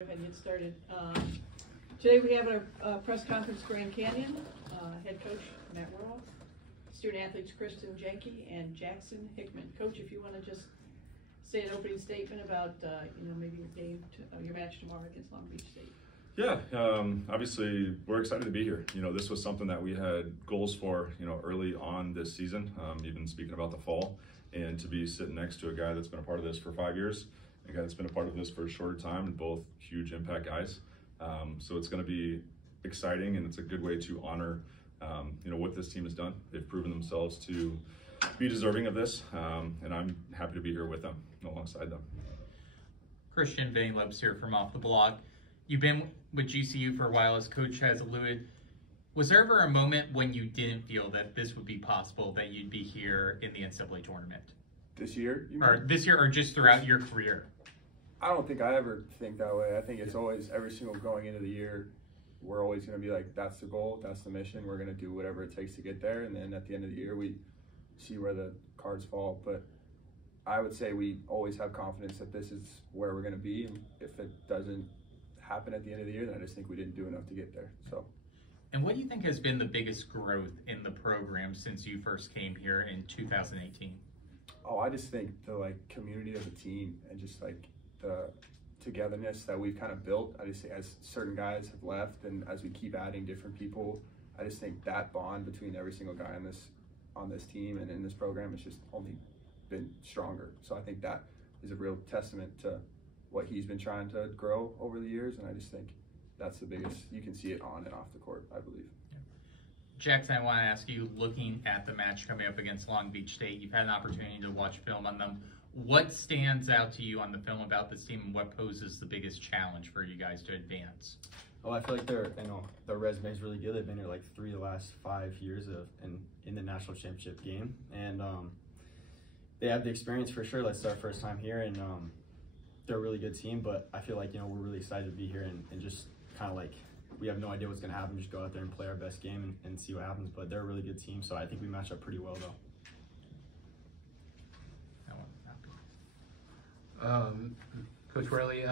Go ahead and get started. Today we have our press conference, Grand Canyon, head coach Matt Worrell, student athletes Kristen Jenke and Jackson Hickman. Coach, if you want to just say an opening statement about maybe your game, your match tomorrow against Long Beach State. Yeah, obviously we're excited to be here. This was something that we had goals for, early on this season, even speaking about the fall, and to be sitting next to a guy that's been a part of this for 5 years, a guy that's been a part of this for a shorter time, and both huge impact guys. So it's going to be exciting, and it's a good way to honor, what this team has done. They've proven themselves to be deserving of this, and I'm happy to be here with them, alongside them. Christian Vinny Lebs here from Off the Blog. You've been with GCU for a while, as Coach has alluded. Was there ever a moment when you didn't feel that this would be possible, that you'd be here in the NCAA tournament? This year? Or this year, or just throughout your career? I don't think I ever think that way. I think it's always, every single going into the year, we're always going to be like, that's the goal, that's the mission, we're going to do whatever it takes to get there, and then at the end of the year, we see where the cards fall. But I would say we always have confidence that this is where we're going to be, and if it doesn't happen at the end of the year, then I just think we didn't do enough to get there. So. And what do you think has been the biggest growth in the program since you first came here in 2018? Oh, I just think the community of the team and just the togetherness that we've kind of built. I just think as certain guys have left and as we keep adding different people, I just think that bond between every single guy on this team and in this program has just only been stronger. So I think that is a real testament to what he's been trying to grow over the years, and I just think that's the biggest. You can see it on and off the court, I believe. Jackson, I want to ask you, looking at the match coming up against Long Beach State, you've had an opportunity to watch film on them. What stands out to you on the film about this team, and what poses the biggest challenge for you guys to advance? Well, I feel like their resume is really good. They've been here 3 of the last 5 years in the national championship game, and they have the experience for sure. It's our first time here, and they're a really good team. But I feel like we're really excited to be here and just kind of we have no idea what's going to happen. Just go out there and play our best game and see what happens. But they're a really good team, so I think we match up pretty well, though. Coach Worley,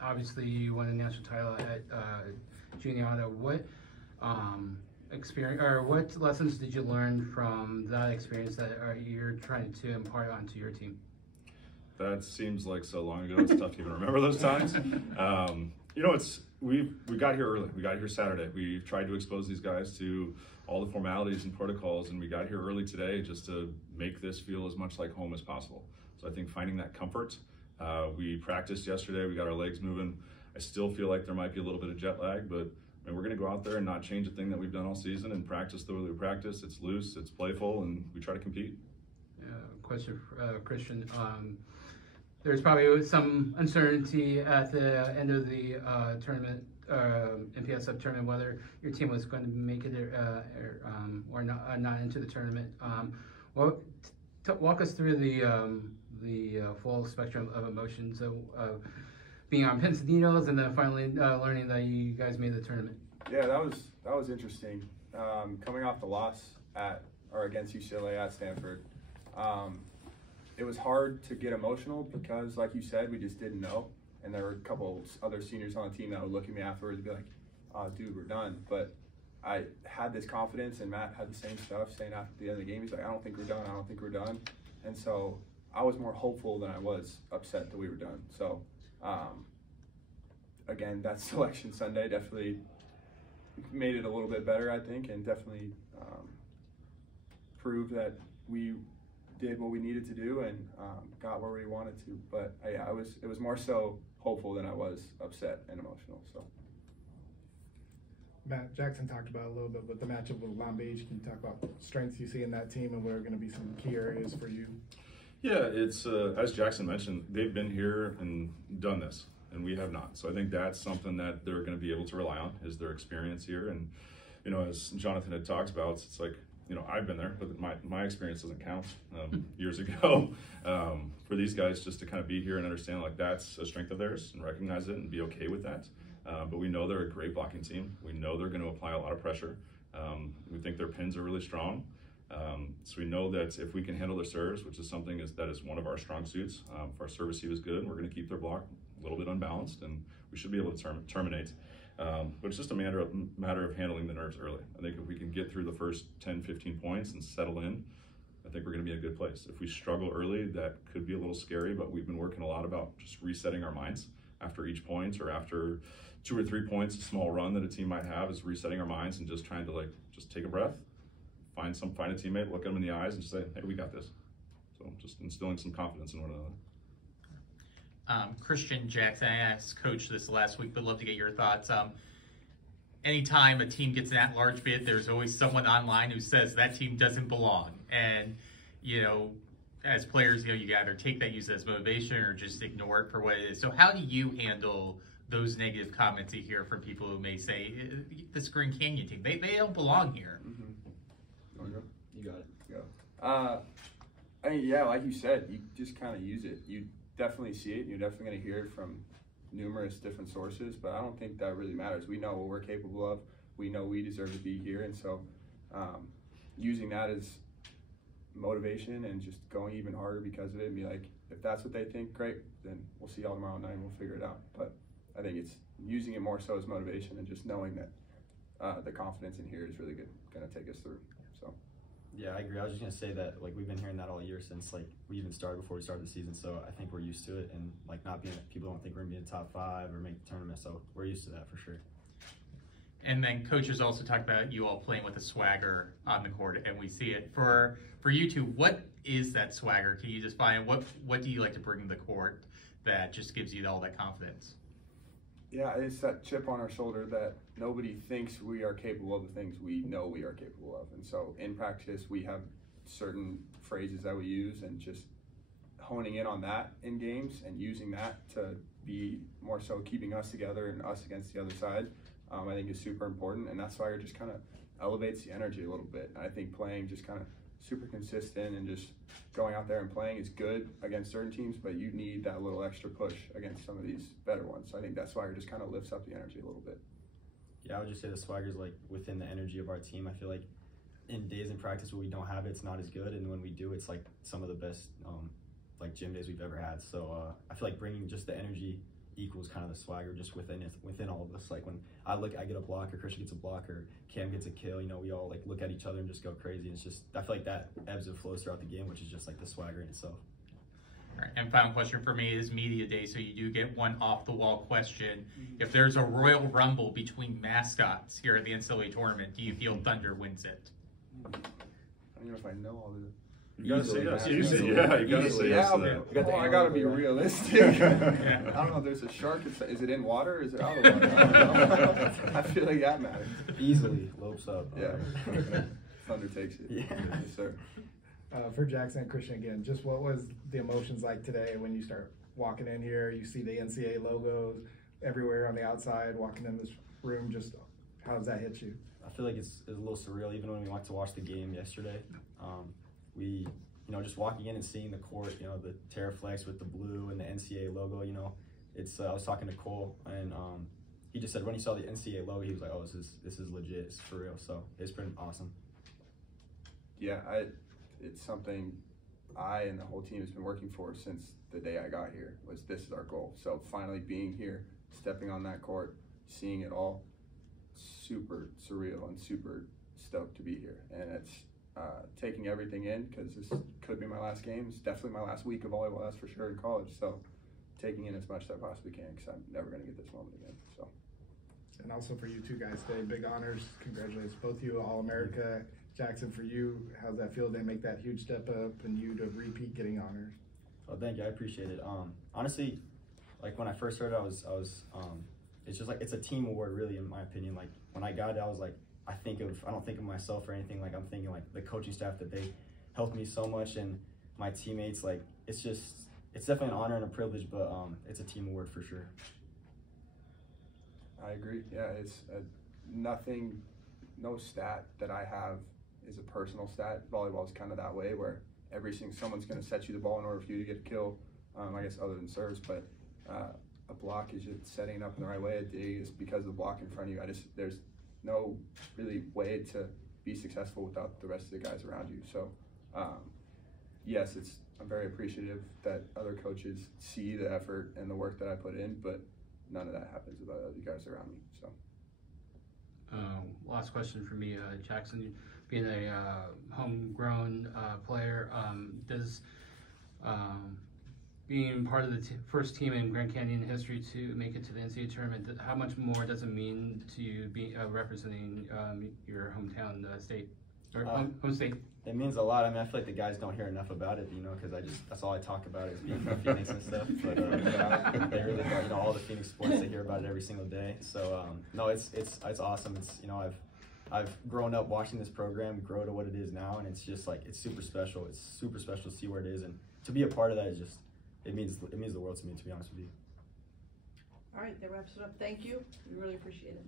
obviously you won a national title at Juniata. What experience or what lessons did you learn from that experience that you're trying to impart onto your team? That seems like so long ago. It's tough to even remember those times. We got here early. We got here Saturday. We tried to expose these guys to all the formalities and protocols, and we got here early today just to make this feel as much like home as possible. So I think finding that comfort. We practiced yesterday. We got our legs moving. I still feel like there might be a little bit of jet lag, but we're going to go out there and not change a thing that we've done all season and practice the way we practice. It's loose, it's playful, and we try to compete. Question for Christian. There's probably some uncertainty at the end of the tournament, NPSF tournament, whether your team was going to make it or not into the tournament. Walk us through the full spectrum of emotions of being on pins and needles, and then finally learning that you guys made the tournament. Yeah, that was interesting. Coming off the loss against UCLA at Stanford, it was hard to get emotional because, like you said, we just didn't know, and there were a couple other seniors on the team that would look at me afterwards and be like, "Oh, dude, we're done." But I had this confidence, and Matt had the same stuff saying after the end of the game. He's like, "I don't think we're done. I don't think we're done." And so I was more hopeful than I was upset that we were done. So again, that selection Sunday definitely made it a little bit better, I think, and definitely proved that we did what we needed to do and got where we wanted to. But it was more so hopeful than I was upset and emotional. So. Matt, Jackson talked about a little bit, but the matchup with Long Beach, can you talk about strengths you see in that team and what are going to be some key areas for you? Yeah, it's as Jackson mentioned, they've been here and done this, and we have not. So I think that's something that they're going to be able to rely on, is their experience here. And as Jonathan had talked about, it's like, I've been there, but my experience doesn't count years ago. For these guys just to kind of be here and understand that's a strength of theirs and recognize it and be okay with that. But we know they're a great blocking team. We know they're going to apply a lot of pressure. We think their pins are really strong. So we know that if we can handle their serves, which is that is one of our strong suits, if our serve receive is good, we're going to keep their block a little bit unbalanced, and we should be able to terminate. But it's just a matter of handling the nerves early. I think if we can get through the first 10, 15 points and settle in, I think we're going to be in a good place. If we struggle early, that could be a little scary, but we've been working a lot about just resetting our minds after each point, or after 2 or 3 points, a small run that a team might have, is resetting our minds and just trying to just take a breath, find a teammate, look at them in the eyes and just say, hey, we got this. So just instilling some confidence in one another. Christian, Jackson, I asked Coach this last week, but love to get your thoughts. Anytime a team gets an at-large bid, there's always someone online who says that team doesn't belong. And, as players, you either take that, use it as motivation, or just ignore it for what it is. So how do you handle those negative comments you hear from people who may say, this Grand Canyon team, they don't belong here? Mm-hmm. You got it. Go. I mean, yeah, like you said, you just kind of use it. You definitely see it. You're definitely going to hear it from numerous different sources, but I don't think that really matters. We know what we're capable of. We know we deserve to be here, and so using that as motivation and just going even harder because of it, and be like, if that's what they think, great, then we'll see y'all tomorrow night and we'll figure it out. But I think it's using it more so as motivation and just knowing that the confidence in here is really going to take us through. So. Yeah, I agree. I was just gonna say that we've been hearing that all year since we even started, before we started the season. So I think we're used to it, and not being, people don't think we're gonna be in the top 5 or make the tournament. So we're used to that for sure. And then coaches also talked about you all playing with a swagger on the court, and we see it. For you two, what is that swagger? Can you just find what do you like to bring to the court that just gives you all that confidence? Yeah, it's that chip on our shoulder that nobody thinks we are capable of the things we know we are capable of. And so in practice, we have certain phrases that we use, and just honing in on that in games and using that to be more so keeping us together and us against the other side, I think is super important. And that's why it just kind of elevates the energy a little bit. And I think playing just kind of super consistent and just going out there and playing is good against certain teams, but you need that little extra push against some of these better ones. So I think that's why it just kind of lifts up the energy a little bit. Yeah, I would just say the swagger's within the energy of our team. I feel like in days in practice where we don't have it, it's not as good, and when we do, it's some of the best gym days we've ever had. So I feel like bringing just the energy equals kind of the swagger just within all of us. When I get a block, or Christian gets a block, or Cam gets a kill, we all look at each other and just go crazy. It's just, I feel like that ebbs and flows throughout the game, which is just the swagger in itself. All right, and final question for me is media day, so you do get one off the wall question. If there's a Royal Rumble between mascots here at the NCAA tournament, do you feel Thunder wins it? I don't know if I know all the. You gotta say yes. You gotta say yes to that. I gotta be realistic. I don't know if there's a shark. Is it in water or is it out of water? I don't know. I feel like that matters. Easily lopes up. Yeah. Thunder takes it. Yeah. Yes, sir. For Jackson and Christian again, just what was the emotions like today when you start walking in here? You see the NCAA logos everywhere on the outside, walking in this room. Just how does that hit you? I feel like it's a little surreal. Even when we went to watch the game yesterday, we, just walking in and seeing the court, the Terraflex with the blue and the NCAA logo, it's, I was talking to Cole, and he just said when he saw the NCAA logo, he was like, oh, this is legit, it's for real. So it's been awesome. Yeah, it's something I and the whole team has been working for since the day I got here, was this is our goal. So finally being here, stepping on that court, seeing it all, super surreal and super stoked to be here. And it's taking everything in, because this could be my last game. It's definitely my last week of volleyball, that's for sure, in college. So taking in as much as I possibly can, because I'm never going to get this moment again. So. And also for you two guys today, big honors. Congratulations, both of you, All-America. Jackson, for you, how's that feel to make that huge step up and you to repeat getting honors? Oh, thank you. I appreciate it. Honestly, when I first heard it, I was it's just it's a team award, really, in my opinion. When I got it, I was I don't think of myself or anything. I'm thinking the coaching staff, that they helped me so much, and my teammates. It's definitely an honor and a privilege, but it's a team award for sure. I agree. Yeah, it's no stat that I have is a personal stat. Volleyball is kind of that way, where someone's going to set you the ball in order for you to get a kill. I guess other than serves, but a block is just setting it up in the right way. A dig is because of the block in front of you. There's no really way to be successful without the rest of the guys around you. So yes, I'm very appreciative that other coaches see the effort and the work that I put in, but none of that happens with you guys around me. So. Last question for me, Jackson, being a homegrown player, does being part of the first team in Grand Canyon history to make it to the NCAA tournament, how much more does it mean to you be representing your hometown state, or home state? It means a lot. I mean, I feel like the guys don't hear enough about it, you know, because that's all I talk about is being from Phoenix and stuff. But they really don't, you know, all the Phoenix sports, they hear about it every single day. So no, it's awesome. It's, you know, I've grown up watching this program grow to what it is now, and it's just like, it's super special. It's super special to see where it is, and to be a part of that is just, it means the world to me, to be honest with you. All right, that wraps it up. Thank you. We really appreciate it.